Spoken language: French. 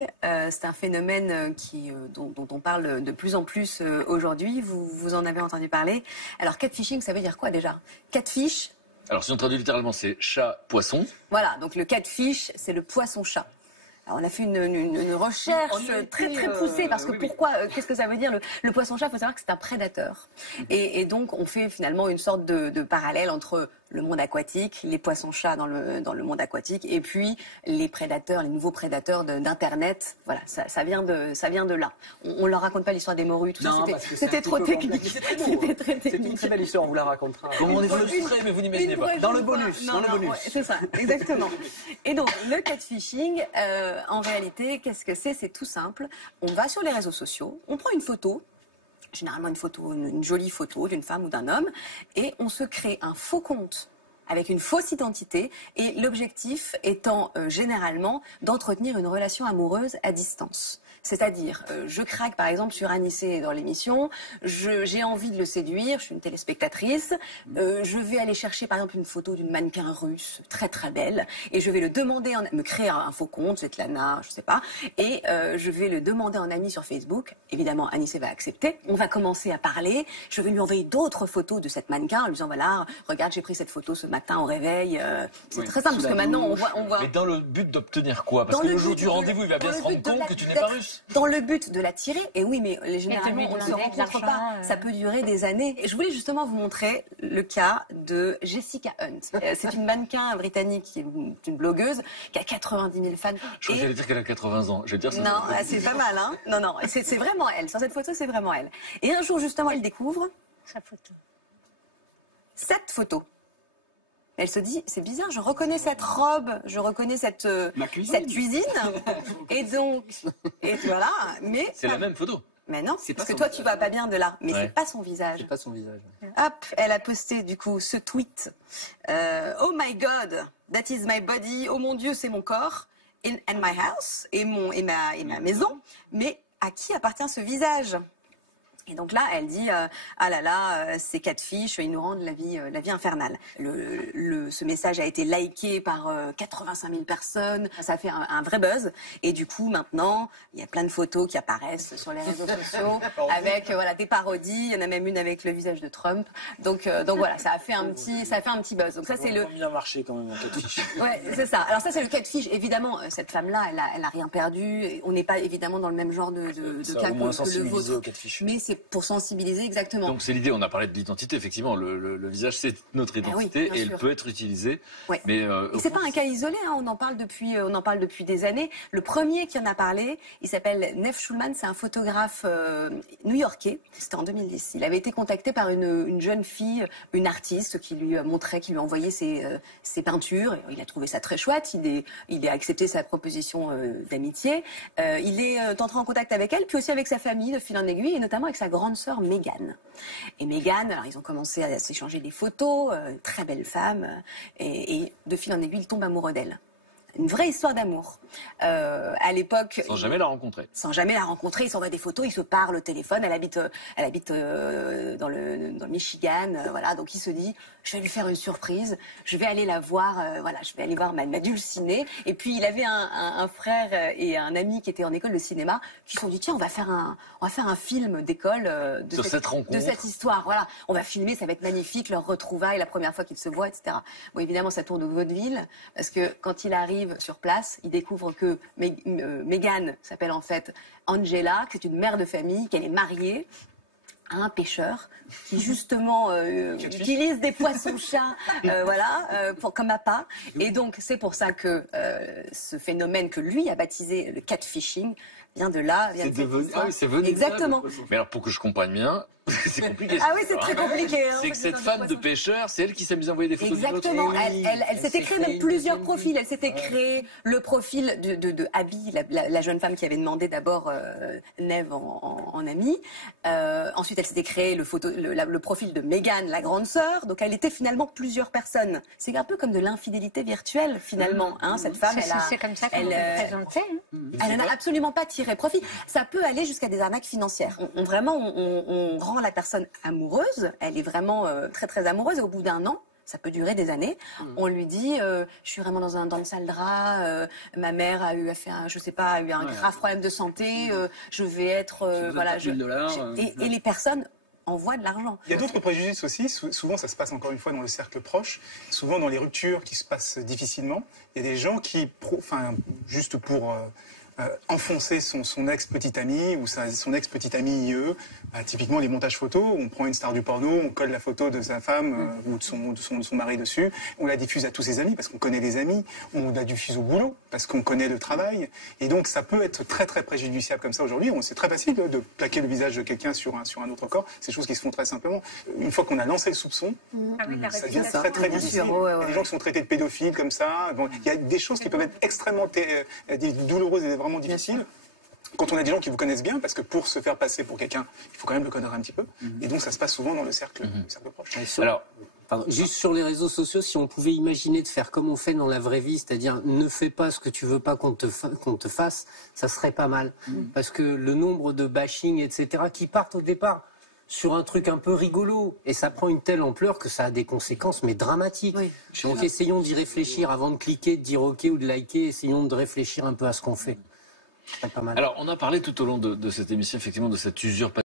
C'est un phénomène dont on parle de plus en plus aujourd'hui. Vous en avez entendu parler. Alors, catfishing, ça veut dire quoi déjà? Catfish. Alors, si on traduit littéralement, c'est chat-poisson. Voilà, donc le catfish, c'est le poisson-chat. Alors, on a fait une recherche très poussée parce que pourquoi, qu'est-ce que ça veut dire le poisson-chat? Il faut savoir que c'est un prédateur. Et donc, on fait finalement une sorte de parallèle entre le monde aquatique, les poissons-chats dans le monde aquatique, et puis les prédateurs, les nouveaux prédateurs d'Internet. Voilà, ça vient de là. On leur raconte pas l'histoire des morues, tout ça. C'était trop technique. C'était très technique. C'est une très belle histoire, on vous la racontera. Comme on est illustré, mais vous n'imaginez pas. Dans le bonus. C'est ça, exactement. Et donc, le catfishing, en réalité, qu'est-ce que c'est? C'est tout simple. On va sur les réseaux sociaux, on prend une photo, généralement une jolie photo d'une femme ou d'un homme, et on se crée un faux compte avec une fausse identité, et l'objectif étant généralement d'entretenir une relation amoureuse à distance. C'est-à-dire, je craque par exemple sur Anissé dans l'émission, j'ai envie de le séduire, je suis une téléspectatrice, je vais aller chercher par exemple une photo d'une mannequin russe très très belle, et je vais le demander, me créer un faux compte, Svetlana, je sais pas, et je vais le demander en ami sur Facebook. Évidemment, Anissé va accepter, on va commencer à parler, je vais lui envoyer d'autres photos de cette mannequin en lui disant voilà, regarde, j'ai pris cette photo ce matin au réveil. C'est très simple, parce que maintenant on voit... Mais dans le but d'obtenir quoi? Parce que le jour du rendez-vous, il va bien se rendre compte que tu n'es pas russe. Dans le but de l'attirer, et oui, mais généralement on ne se rencontre pas, ça peut durer des années. Et je voulais justement vous montrer le cas de Jessica Hunt. C'est une mannequin britannique, qui est une blogueuse, qui a 90 000 fans. Je crois que j'allais dire qu'elle a 80 ans. Je vais dire ça. Non, c'est pas mal, hein. Non, c'est vraiment elle. Sur cette photo, c'est vraiment elle. Et un jour, justement, elle découvre sa photo. Cette photo. Elle se dit, c'est bizarre, je reconnais cette robe, je reconnais cette cuisine. Et donc, et voilà, mais... C'est la même photo. Mais non, parce que toi, tu vois pas bien de là. Mais c'est pas son visage. C'est pas son visage. Hop, elle a posté, du coup, ce tweet. Oh my God, that is my body. Oh mon Dieu, c'est mon corps. And my house. Et ma maison. Mais à qui appartient ce visage? Et donc là, elle dit ah là là, ces catfish, ils nous rendent la vie infernale. Ce message a été liké par 85 000 personnes. Ça a fait un vrai buzz. Et du coup, maintenant, il y a plein de photos qui apparaissent sur les réseaux sociaux avec des parodies. Il y en a même une avec le visage de Trump. Donc voilà, ça a fait un petit buzz. Donc ça, c'est le. Bien marché quand même, un catfish. Ouais, c'est ça. Alors ça, c'est le catfish. Évidemment, cette femme-là, elle a rien perdu. On n'est pas évidemment dans le même genre de cas que le vôtre. Mais c'est pour sensibiliser, exactement. Donc c'est l'idée, on a parlé de l'identité, effectivement, le visage c'est notre identité et il peut être utilisé. Ouais. Mais et c'est pas un cas isolé, hein, on en parle depuis des années. Le premier qui en a parlé, il s'appelle Nev Schulman, c'est un photographe new-yorkais, c'était en 2010. Il avait été contacté par une jeune fille, une artiste qui lui montrait, qui lui envoyait ses peintures. Il a trouvé ça très chouette, il a accepté sa proposition d'amitié. Il est entré en contact avec elle, puis aussi avec sa famille de fil en aiguille, et notamment avec sa grande sœur Meghan. Et Meghan, alors ils ont commencé à s'échanger des photos, très belle femme, et de fil en aiguille, il tombe amoureux d'elle. Une vraie histoire d'amour. À l'époque, sans jamais la rencontrer. Sans jamais la rencontrer, ils s'envoient des photos, ils se parlent au téléphone. Elle habite dans le Michigan, voilà. Donc il se dit, je vais lui faire une surprise, je vais aller la voir, je vais aller voir ma dulcinée. Et puis il avait un frère et un ami qui étaient en école de cinéma, qui se sont dit tiens, on va faire un film d'école de cette histoire. Voilà, on va filmer, ça va être magnifique, leur retrouvaille, la première fois qu'ils se voient, etc. Bon, évidemment, ça tourne au vaudeville parce que quand il arrive sur place, il découvre que Meghan s'appelle en fait Angela, que c'est une mère de famille, qu'elle est mariée à un pêcheur qui justement utilise des poissons-chats comme appât. Et donc c'est pour ça que ce phénomène que lui a baptisé le catfishing vient de là. C'est venu. Exactement. Mais alors pour que je comprenne bien, c'est compliqué. Ah oui, c'est très compliqué. Hein, c'est que cette femme de pêcheur, c'est elle qui s'amuse à envoyer des photos. Exactement. Elle s'était créée même plusieurs profils. Elle s'était créée le profil de Abby, la jeune femme qui avait demandé d'abord Nev en amie. Ensuite, elle s'était créée le profil de Meghan, la grande sœur. Donc, elle était finalement plusieurs personnes. C'est un peu comme de l'infidélité virtuelle, finalement. Hein, cette femme, c'est comme ça qu'elle est présentée. Elle n'a absolument pas tiré profit. Ça peut aller jusqu'à des arnaques financières. On rend la personne amoureuse. Elle est vraiment très très amoureuse. Et au bout d'un an, ça peut durer des années. On lui dit, je suis vraiment dans le sale drap, ma mère a eu un grave problème de santé, je vais être, et les personnes envoient de l'argent. Il y a d'autres préjugés aussi. Souvent, ça se passe encore une fois dans le cercle proche. Souvent, dans les ruptures qui se passent difficilement, il y a des gens qui, juste pour enfoncer son ex-petite amie ou son ex-petite amie IE. Typiquement, les montages photos, on prend une star du porno, on colle la photo de sa femme ou de son mari dessus, on la diffuse à tous ses amis parce qu'on connaît les amis, on la diffuse au boulot parce qu'on connaît le travail. Et donc, ça peut être très, très préjudiciable comme ça aujourd'hui. C'est très facile de plaquer le visage de quelqu'un sur un autre corps. C'est des choses qui se font très simplement. Une fois qu'on a lancé le soupçon, ça devient très, très difficile. Il y a des gens qui sont traités de pédophiles comme ça. Bon, il y a des choses qui peuvent être extrêmement douloureuses et vraiment difficiles. Quand on a des gens qui vous connaissent bien, parce que pour se faire passer pour quelqu'un, il faut quand même le connaître un petit peu. Et donc, ça se passe souvent dans le cercle proche. Alors, juste sur les réseaux sociaux, si on pouvait imaginer de faire comme on fait dans la vraie vie, c'est-à-dire ne fais pas ce que tu veux pas qu'on te fasse, ça serait pas mal. Parce que le nombre de bashing, etc., qui partent au départ sur un truc un peu rigolo, et ça prend une telle ampleur que ça a des conséquences, mais dramatiques. Oui, donc, essayons d'y réfléchir avant de cliquer, de dire OK ou de liker, essayons de réfléchir un peu à ce qu'on fait. Pas mal. Alors, on a parlé tout au long de cette émission, effectivement, de cette usurpation